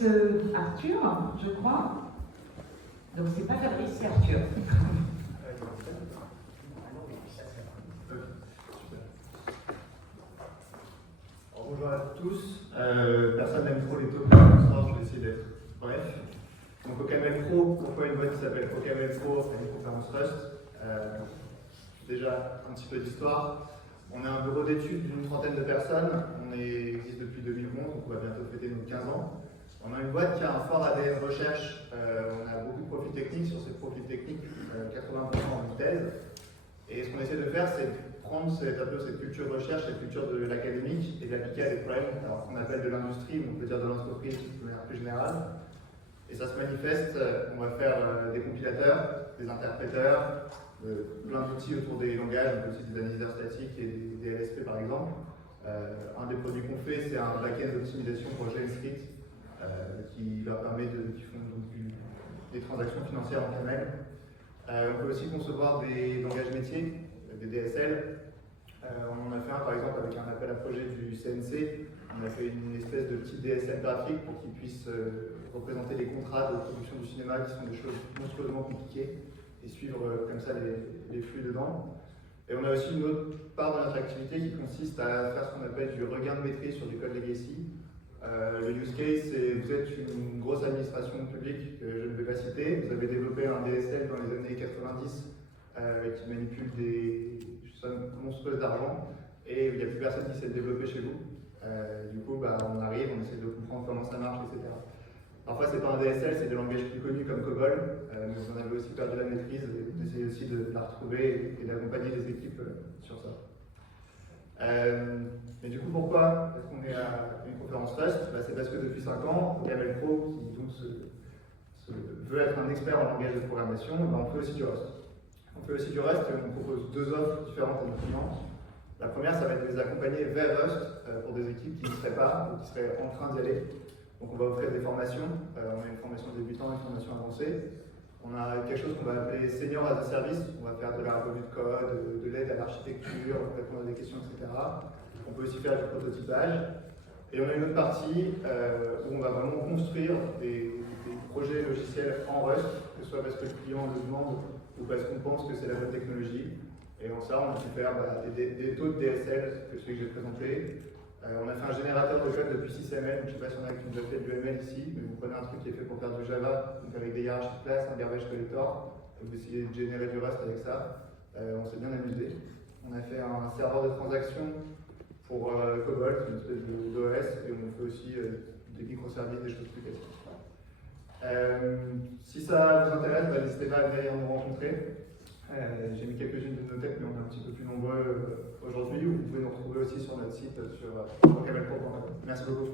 c'est Arthur, je crois. Donc c'est pas Fabrice, c'est Arthur. Bonjour à tous. Personne n'aime trop les topics ce soir, je vais essayer d'être bref. Donc OCaml Pro, pourquoi une boîte qui s'appelle OCaml Pro et une conférence Rust. Déjà un petit peu d'histoire. On est un bureau d'études d'une trentaine de personnes. On existe depuis 2011, donc on va bientôt fêter nos 15 ans. On a une boîte qui a un fort ADN recherche. On a beaucoup de profils techniques. Sur ces profils techniques, 80% en thèse. Et ce qu'on essaie de faire, c'est prendre cette culture recherche, cette culture de l'académique et de l'appliquer à des problèmes qu'on appelle de l'industrie, mais on peut dire de l'entreprise de manière plus générale. Et ça se manifeste, on va faire des compilateurs, des interpréteurs, plein d'outils autour des langages, donc aussi des analyseurs statiques et des LSP par exemple. Un des produits qu'on fait, c'est un back-end d'optimisation pour JavaScript qui leur permet qui font des transactions financières en KML. On peut aussi concevoir des langages métiers, des DSL. On en a fait un par exemple avec un appel à projet du CNC. On a fait une espèce de petit DSL graphique pour qu'ils puissent représenter les contrats de production du cinéma qui sont des choses monstrueusement compliquées et suivre comme ça les flux dedans. Et on a aussi une autre part de notre activité qui consiste à faire ce qu'on appelle du regain de maîtrise sur du code legacy. Le use case, c'est vous êtes une grosse administration publique que je ne vais pas citer. Vous avez développé un DSL dans les années 90 qui manipule des sommes monstrueuses d'argent et il n'y a plus personne qui sait le développer chez vous. Du coup, on arrive, on essaie de comprendre comment ça marche, etc. Parfois, c'est pas un DSL, c'est des langages plus connus comme COBOL, mais vous en avez aussi perdu la maîtrise et on essaie aussi de la retrouver et d'accompagner les équipes sur ça. Mais du coup, pourquoi est-ce qu'on est à une conférence Rust? C'est parce que depuis 5 ans, OCaml Pro, qui donc veut être un expert en langage de programmation, on fait aussi du Rust. On fait aussi du Rust et on propose 2 offres différentes à nos clients. La première, ça va être de les accompagner vers Rust pour des équipes qui n'y seraient pas ou qui seraient en train d'y aller. Donc on va offrir des formations. On a une formation débutant et une formation avancée. On a quelque chose qu'on va appeler Senior as a Service. On va faire de la revue de code, de l'aide à l'architecture, répondre à des questions, etc. On peut aussi faire du prototypage. Et on a une autre partie où on va vraiment construire des projets logiciels en Rust, que ce soit parce que le client le demande ou parce qu'on pense que c'est la bonne technologie. Et en ça, on a pu faire des taux de DSL, que celui que j'ai présenté. On a fait un générateur de code depuis 6ML, donc je ne sais pas si on a qui nous a fait du ML ici, mais vous prenez un truc qui est fait pour faire du Java, donc avec des hiérarchies de classes, un garbage collector, et vous essayez de générer du Rust avec ça. On s'est bien amusé. On a fait un serveur de transaction pour Cobalt, une espèce d'OS, et on fait aussi des microservices, des choses plus classiques. Si ça vous intéresse, n'hésitez pas à venir nous rencontrer. J'ai mis quelques-unes de nos têtes, mais on est un petit peu plus nombreux aujourd'hui. Vous pouvez nous retrouver aussi sur notre site, sur OCaml Pro.com. Merci beaucoup.